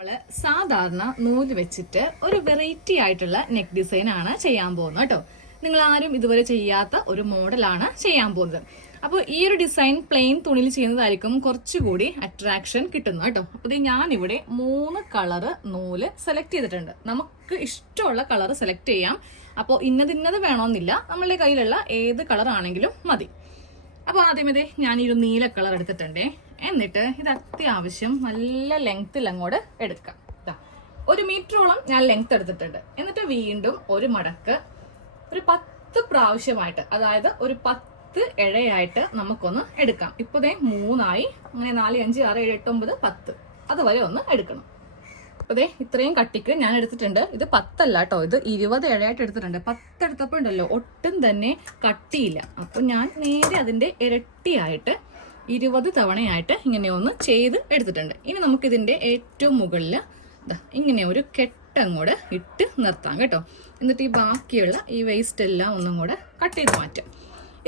നമ്മൾ സാധാരണ നൂല് വെച്ചിട്ട് ഒരു വെറൈറ്റി ആയിട്ടുള്ള നെക്ക് ഡിസൈൻ ആണ് ചെയ്യാൻ പോകുന്നത് കേട്ടോ. നിങ്ങൾ ആരും ഇതുവരെ ചെയ്യാത്ത ഒരു മോഡലാണ് ചെയ്യാൻ പോകുന്നത്. അപ്പോൾ ഈ ഒരു ഡിസൈൻ പ്ലെയിൻ തുണിയിൽ ചെയ്യുന്നതായിരിക്കും കുറച്ചുകൂടി അട്രാക്ഷൻ കിട്ടുന്നത് കേട്ടോ. അപ്പോൾ ഞാനിവിടെ 3 കളറ് നൂല് സെലക്ട് ചെയ്തിട്ടുണ്ട്. നമുക്ക് ഇഷ്ടമുള്ള കളർ സെലക്ട് ചെയ്യാം. അപ്പോൾ ഇന്നത് വേണമെന്നില്ല, നമ്മളുടെ കയ്യിലുള്ള ഏത് കളർ ആണെങ്കിലും മതി. അപ്പോൾ ആദ്യമേ ഞാൻ ഈ ഒരു നീല കളർ എടുത്തിട്ടുണ്ടേ. എന്നിട്ട് ഇത് അത്യാവശ്യം നല്ല ലെങ്ത്തിൽ അങ്ങോട്ട് എടുക്കാം. 1 മീറ്ററോളം ഞാൻ ലെങ്ത് എടുത്തിട്ടുണ്ട്. എന്നിട്ട് വീണ്ടും ഒരു മടക്ക് ഒരു 10 പ്രാവശ്യമായിട്ട്, അതായത് ഒരു 10 ഇഴയായിട്ട് നമുക്കൊന്ന് എടുക്കാം. ഇപ്പൊ 3 ആയി, അങ്ങനെ 4, 5, 6, 7, 8, 9, 10 അതുവരെ ഒന്ന് എടുക്കണം. അപ്പൊ ഇത്രയും കട്ടിക്ക് ഞാൻ എടുത്തിട്ടുണ്ട്. ഇത് 10 അല്ല കേട്ടോ, ഇത് 20 ഇഴയായിട്ട് എടുത്തിട്ടുണ്ട്. 10 എടുത്തപ്പോൾ ഉണ്ടല്ലോ ഒട്ടും തന്നെ കട്ടിയില്ല. അപ്പൊ ഞാൻ നേരെ അതിന്റെ ഇരട്ടിയായിട്ട് 20 തവണയായിട്ട് ഇങ്ങനെ ഒന്ന് ചെയ്ത് എടുത്തിട്ടുണ്ട്. ഇനി നമുക്കിതിന്റെ ഏറ്റവും മുകളിൽ ഇങ്ങനെ ഒരു കെട്ടങ്ങോട് ഇട്ട് നിർത്താം കേട്ടോ. എന്നിട്ട് ഈ ബാക്കിയുള്ള ഈ വേസ്റ്റ് എല്ലാം ഒന്നും കൂടെ കട്ട് ചെയ്ത് മാറ്റാം.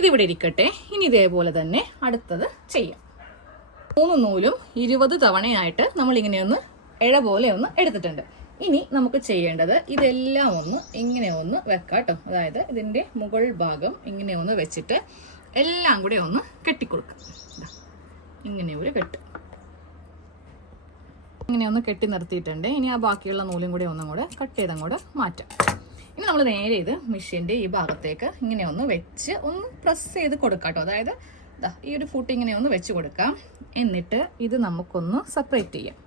ഇതിവിടെ ഇരിക്കട്ടെ. ഇനി ഇതേപോലെ തന്നെ അടുത്തത് ചെയ്യാം. 3 നൂലും 20 തവണയായിട്ട് നമ്മൾ ഇങ്ങനെ ഒന്ന് ഇഴ പോലെ ഒന്ന് എടുത്തിട്ടുണ്ട്. ഇനി നമുക്ക് ചെയ്യേണ്ടത് ഇതെല്ലാം ഒന്ന് ഇങ്ങനെ ഒന്ന് വെക്കാം കേട്ടോ. അതായത് ഇതിന്റെ മുകൾ ഭാഗം ഇങ്ങനെ ഒന്ന് വെച്ചിട്ട് എല്ലാം കൂടെ ഒന്ന് കെട്ടിക്കൊടുക്കാം. ഇങ്ങനെ ഒരു കെട്ട് ഇങ്ങനെ ഒന്ന് കെട്ടി നിർത്തിയിട്ടുണ്ട്. ഇനി ആ ബാക്കിയുള്ള നൂലും കൂടി ഒന്നും കൂടെ കട്ട് ചെയ്ത് അങ്ങോട്ട് മാറ്റാം. ഇനി നമ്മൾ നേരെ ഇത് മെഷീന്റെ ഈ ഭാഗത്തേക്ക് ഇങ്ങനെ ഒന്ന് വെച്ച് ഒന്ന് പ്രസ് ചെയ്ത് കൊടുക്കാം കേട്ടോ. അതായത് ഈ ഒരു ഫുട്ട് ഇങ്ങനെ ഒന്ന് വെച്ച് കൊടുക്കാം. എന്നിട്ട് ഇത് നമുക്കൊന്ന് സെപ്പറേറ്റ് ചെയ്യാം.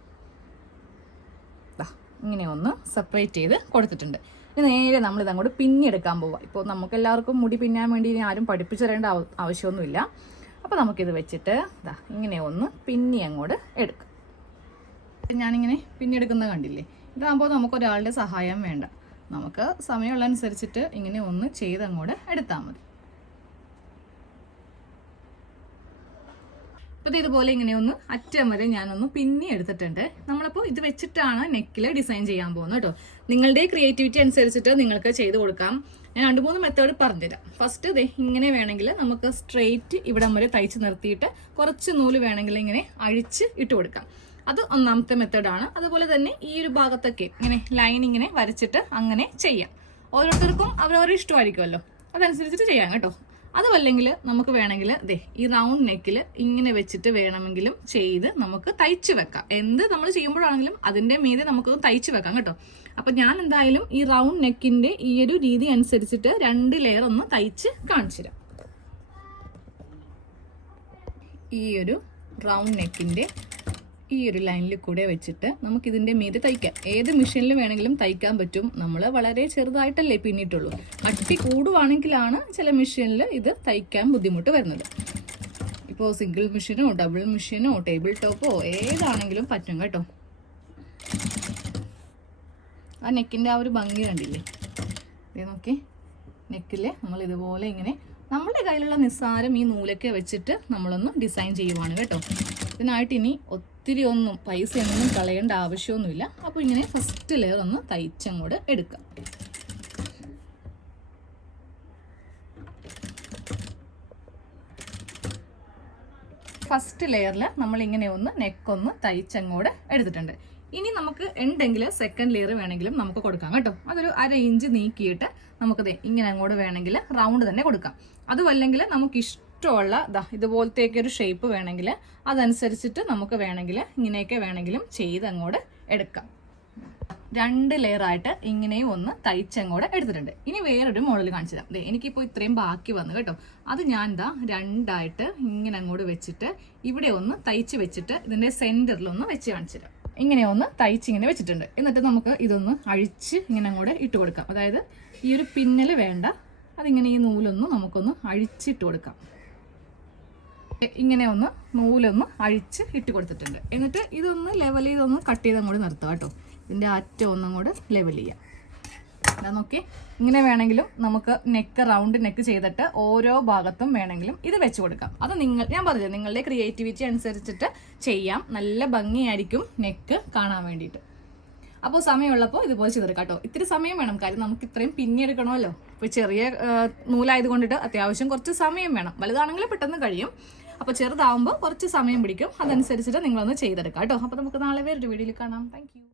ഇങ്ങനെ ഒന്ന് സെപ്പറേറ്റ് ചെയ്ത് കൊടുത്തിട്ടുണ്ട്. ഇനി നേരെ നമ്മൾ ഇതങ്ങോട്ട് പിന്നിയെടുക്കാൻ പോവാം. ഇപ്പോൾ നമുക്ക് എല്ലാവർക്കും മുടി പിന്നാൻ വേണ്ടി ഇനി ആരും പഠിപ്പിച്ചു തരേണ്ട ആവശ്യമൊന്നുമില്ല. അപ്പോൾ നമുക്കിത് വെച്ചിട്ട് ഇങ്ങനെ ഒന്ന് പിന്നി അങ്ങോട്ട് എടുക്കാം. ഞാനിങ്ങനെ പിന്നിയെടുക്കുന്നത് കണ്ടില്ലേ? ഇതാകുമ്പോൾ നമുക്കൊരാളുടെ സഹായം വേണ്ട. നമുക്ക് സമയമുള്ളതനുസരിച്ചിട്ട് ഇങ്ങനെ ഒന്ന് ചെയ്ത് അങ്ങോട്ട് എടുത്താൽ മതി. അപ്പോൾ ഇതുപോലെ ഇങ്ങനെ ഒന്ന് അറ്റം വരെ ഞാനൊന്ന് പിന്നി എടുത്തിട്ടുണ്ട്. നമ്മളപ്പോൾ ഇത് വെച്ചിട്ടാണ് നെക്കിൽ ഡിസൈൻ ചെയ്യാൻ പോകുന്നത് കേട്ടോ. നിങ്ങളുടെ ക്രിയേറ്റിവിറ്റി അനുസരിച്ചിട്ട് നിങ്ങൾക്ക് ചെയ്ത് കൊടുക്കാം. ഞാൻ 2-3 മെത്തേഡ് പറഞ്ഞുതരാം. ഫസ്റ്റ് ഇങ്ങനെ വേണമെങ്കിൽ നമുക്ക് സ്ട്രെയിറ്റ് ഇവിടം വരെ തയ്ച്ച് നിർത്തിയിട്ട് കുറച്ച് നൂല് വേണമെങ്കിൽ ഇങ്ങനെ അഴിച്ച് ഇട്ട് കൊടുക്കാം. അത് ഒന്നാമത്തെ മെത്തേഡാണ്. അതുപോലെ തന്നെ ഈ ഒരു ഭാഗത്തൊക്കെ ഇങ്ങനെ ലൈൻ ഇങ്ങനെ വരച്ചിട്ട് അങ്ങനെ ചെയ്യാം. ഓരോരുത്തർക്കും അവരവരുടെ ഇഷ്ടമായിരിക്കുമല്ലോ, അതനുസരിച്ചിട്ട് ചെയ്യാം കേട്ടോ. അതുമല്ലെങ്കിൽ നമുക്ക് വേണമെങ്കിൽ ഈ റൗണ്ട് നെക്കിൽ ഇങ്ങനെ വെച്ചിട്ട് വേണമെങ്കിലും ചെയ്ത് നമുക്ക് തയ്ച്ചു വെക്കാം. എന്ത് നമ്മൾ ചെയ്യുമ്പോഴാണെങ്കിലും അതിന്റെ മീതെ നമുക്കൊന്ന് തയ്ച്ചു വെക്കാം കേട്ടോ. അപ്പൊ ഞാൻ എന്തായാലും ഈ റൗണ്ട് നെക്കിന്റെ ഈ ഒരു രീതി അനുസരിച്ചിട്ട് 2 ലെയർ ഒന്ന് തയ്ച്ച് കാണിച്ചു തരാം. ഈ ഒരു റൗണ്ട് നെക്കിന്റെ ഈ ഒരു ലൈനിൽ കൂടെ വെച്ചിട്ട് നമുക്ക് ഇതിന്റെ മീതെ തയ്ക്കാം. ഏത് മെഷീനിൽ വേണമെങ്കിലും തയ്ക്കാൻ പറ്റും. നമ്മൾ വളരെ ചെറുതായിട്ടല്ലേ പിന്നിട്ടുള്ളൂ. അട്ടി കൂടുവാണെങ്കിലാണ് ചില മെഷീനിൽ ഇത് തയ്ക്കാൻ ബുദ്ധിമുട്ട് വരുന്നത്. ഇപ്പോൾ സിംഗിൾ മെഷീനോ ഡബിൾ മെഷീനോ ടേബിൾ ടോപ്പോ ഏതാണെങ്കിലും പറ്റും കേട്ടോ. ആ നെക്കിന്റെ ആ ഒരു ഭംഗി കണ്ടില്ലേ? നോക്കി, നെക്കില് നമ്മൾ ഇതുപോലെ ഇങ്ങനെ നമ്മുടെ കയ്യിലുള്ള നിസ്സാരം ഈ നൂലൊക്കെ വെച്ചിട്ട് നമ്മളൊന്ന് ഡിസൈൻ ചെയ്യുവാണ് കേട്ടോ. ഇതിനായിട്ട് ഇനി ഒത്തിരി ഒന്നും പൈസയൊന്നും കളയേണ്ട ആവശ്യമൊന്നുമില്ല. അപ്പോൾ ഇങ്ങനെ ഫസ്റ്റ് ലെയർ ഒന്ന് തയ്ച്ചങ്ങോട്ട് എടുക്കാം. ഫസ്റ്റ് ലെയറിൽ നമ്മൾ ഇങ്ങനെ ഒന്ന് നെക്കൊന്ന് തയ്ച്ചങ്ങോട്ട് എടുത്തിട്ടുണ്ട്. ഇനി നമുക്ക് ഉണ്ടെങ്കിൽ സെക്കൻഡ് ലെയർ വേണമെങ്കിലും നമുക്ക് കൊടുക്കാം കേട്ടോ. അതൊരു 1/2 ഇഞ്ച് നീക്കിയിട്ട് നമുക്ക് ഇങ്ങനെ അങ്ങോട്ട് വേണമെങ്കിൽ റൗണ്ട് തന്നെ കൊടുക്കാം. അതുമല്ലെങ്കിൽ നമുക്ക് ഇഷ്ടമുള്ള ഇതുപോലത്തേക്ക് ഒരു ഷേപ്പ് വേണമെങ്കിൽ അതനുസരിച്ചിട്ട് നമുക്ക് വേണമെങ്കിൽ ഇങ്ങനെയൊക്കെ വേണമെങ്കിലും ചെയ്ത് അങ്ങോട്ട് എടുക്കാം. 2 ലെയർ ആയിട്ട് ഇങ്ങനെയും ഒന്ന് തയ്ച്ചങ്ങോട്ട് എടുത്തിട്ടുണ്ട്. ഇനി വേറൊരു മോഡൽ കാണിച്ചു തരാം. എനിക്കിപ്പോൾ ഇത്രയും ബാക്കി വന്നു കേട്ടോ. അത് ഞാൻ 2 ആയിട്ട് ഇങ്ങനെ അങ്ങോട്ട് വെച്ചിട്ട് ഇവിടെ ഒന്ന് തയ്ച്ച് വെച്ചിട്ട് ഇതിന്റെ സെന്ററിലൊന്ന് വെച്ച് കാണിച്ചു തരാം. ഇങ്ങനെ ഒന്ന് തയ്ച്ചിങ്ങനെ വെച്ചിട്ടുണ്ട്. എന്നിട്ട് നമുക്ക് ഇതൊന്ന് അഴിച്ച് ഇങ്ങനെ അങ്ങോട്ട് ഇട്ട് കൊടുക്കാം. അതായത് ഈ ഒരു പിന്നൽ വേണ്ട, അതിങ്ങനെ ഈ നൂലൊന്ന് നമുക്കൊന്ന് അഴിച്ചിട്ട് കൊടുക്കാം. ഇങ്ങനെ ഒന്ന് നൂലൊന്ന് അഴിച്ച് ഇട്ട് കൊടുത്തിട്ടുണ്ട്. എന്നിട്ട് ഇതൊന്ന് ലെവൽ ചെയ്തൊന്ന് കട്ട് ചെയ്ത് അങ്ങോട്ട് നിർത്താം കേട്ടോ. ഇതിന്റെ അറ്റം ഒന്നും കൂടെ ലെവൽ ചെയ്യാം. നോക്കി, ഇങ്ങനെ വേണമെങ്കിലും നമുക്ക് നെക്ക് റൗണ്ട് നെക്ക് ചെയ്തിട്ട് ഓരോ ഭാഗത്തും വേണമെങ്കിലും ഇത് വെച്ച് കൊടുക്കാം. അത് ഞാൻ പറഞ്ഞത് നിങ്ങളുടെ ക്രിയേറ്റിവിറ്റി അനുസരിച്ചിട്ട് ചെയ്യാം. നല്ല ഭംഗിയായിരിക്കും നെക്ക് കാണാൻ വേണ്ടിയിട്ട്. അപ്പോൾ സമയമുള്ളപ്പോൾ ഇതുപോലെ ചെയ്തെടുക്കാം കേട്ടോ. ഇത്തിരി സമയം വേണം, കാര്യം നമുക്ക് ഇത്രയും പിന്നിയെടുക്കണമല്ലോ. ഇപ്പോൾ ചെറിയ നൂലായത് കൊണ്ടിട്ട് അത്യാവശ്യം കുറച്ച് സമയം വേണം. വലുതാണെങ്കിൽ പെട്ടെന്ന് കഴിയും. അപ്പോൾ ചെറുതാവുമ്പോൾ കുറച്ച് സമയം പിടിക്കും. അതനുസരിച്ചിട്ട് നിങ്ങളൊന്ന് ചെയ്തെടുക്കാം കേട്ടോ. അപ്പോൾ നമുക്ക് നാളെ വേറൊരു വീഡിയോയിൽ കാണാം. Thank you.